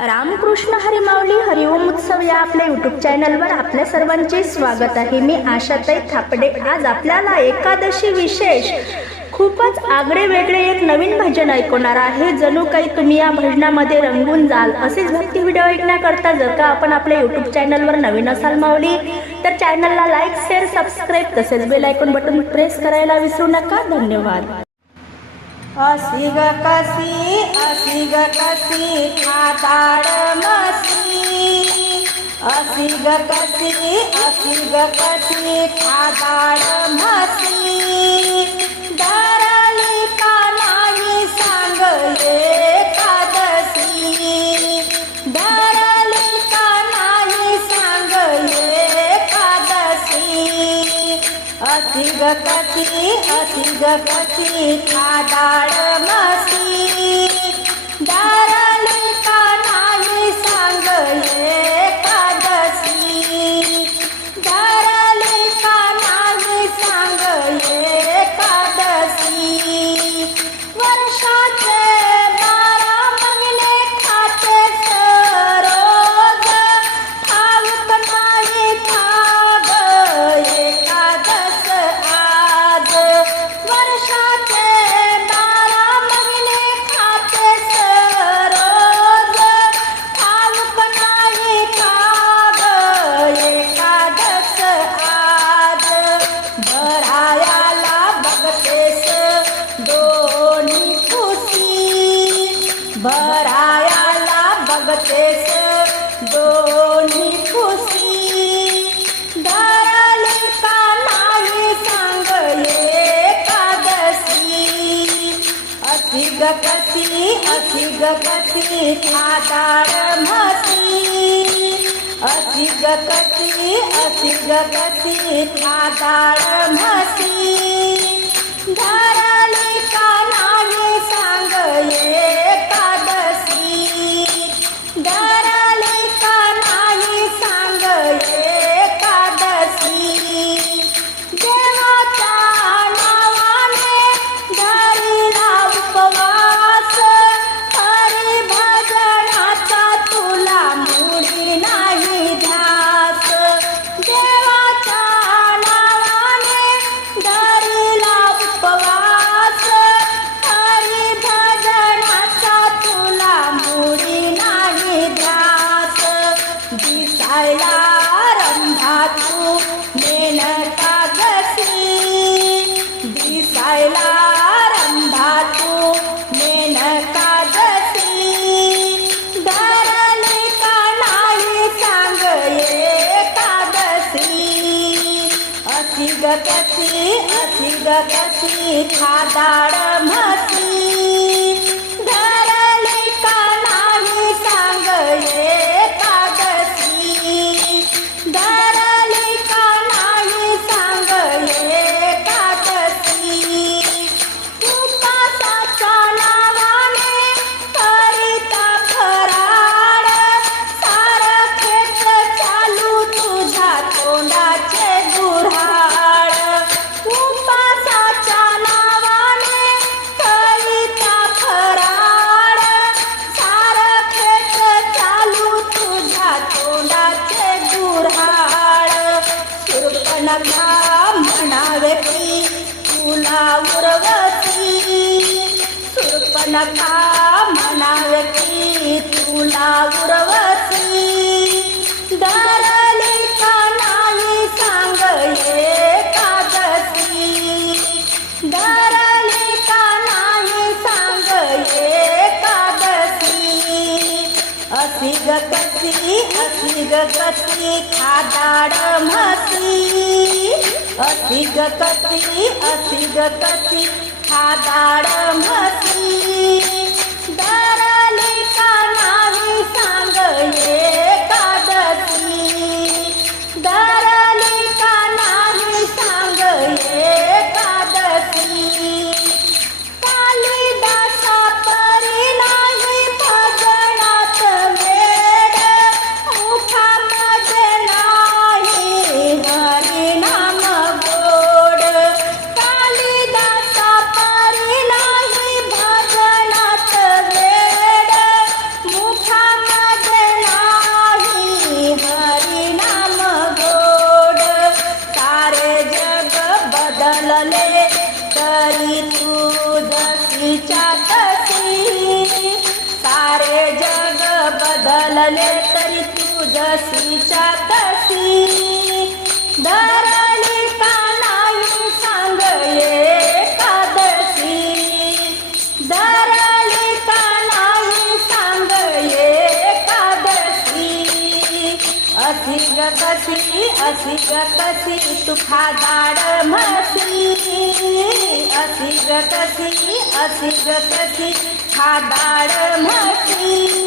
रामकृष्ण हरी माऊली हरिओम उत्सव या आपल्या यूट्यूब चॅनलवर आपल्या सर्वांचे स्वागत आहे। मी आशाताई थापडे। आज आपल्याला एकादशी विशेष खूपच आगळे वेगळे एक नवीन भजन ऐकवणार आहे। जणू काही तुम्ही या भजनामध्ये रंगून जाल असेच भक्ती व्हिडिओ ऐकण्याकरता जर का आपण आपल्या यूट्यूब चॅनलवर नवीन असाल माऊली तर चॅनलला लाईक शेअर सबस्क्राईब तसेच बेल आयकॉन बटन प्रेस करायला विसरू नका। धन्यवाद। असी ग कसी खाताड मसी, असी ग कसी खाताड मसी, धरली का नाही सांग एकादशी, धरली का नाही सांग एकादशी, असी ग कसी खाताड मसी, धरली का नाही सांग एकादशी, धरली का नाही सांग एकादशी, वर्षाचे 12 महिने खाते रोज, ठाऊक नाही खाग एकादश आज, वर्षाचे 12 महिने खाते रोज, ठाऊक नाही खाग एकादश आज, भरायाला बघतेस दोन्ही खुशी, भरायाला बघतेस दोन्ही खुशी, धरली का नाही सांग एकादशी, असी ग कसी खाताड म्हसी, असी ग कसी खाताड म्हसी, धरली का नाही सांग एकादशी, धरली का नाही सांग एकादशी, देवाच्या नावाने धरिला उपवास, हरी भजनाचा तुला मुळी नाही ध्यास, देवाच्या नावाने धरिला उपवास, हरी भजनाचा तुला मुळी नाही ध्यास, दिसायला रंभा तू मेनका जशी, दिसायला रंभा तू मेनका जशी, धरली का नाही सांग एकादशी, असी ग कसी खाताड म्हसी, धरली का नाही सांग एकादशी, धरली का नाही सांग एकादशी, उपासाच्या नावाने करिता फराळ, सारखेच चालू तुझ्या तोंडाचे गुऱ्हाळ, उपासाच्या नावाने करिता फराळ, सारखेच चालू तुझ्या तोंडाचे गुऱ्हाळ, सुरपणखा म्हणावे की तुला उर्वशी, सुरपणखा म्हणावे की तुला उर्वशी, धरली का नाही सांग एकादशी, धरली का नाही सांग एकादशी, असी ग कसी खाताड म्हसी, असी ग कसी खाताड म्हसी, धरली का नाही सांग एकादशी, धरली का नाही सांग एकादशी, कालिदासा परी नाही भजनात वेड, मुखामध्ये नाही हरिनाम गोड, कालिदासा परी नाही भजनात हलले तरी तू जशीच्या तशी धरली का नाही सांग एकादशी धरली का नाही सांग एकादशी अशी ग कशी तू खादाड म्हशी अशी ग कशी खादाड म्हशी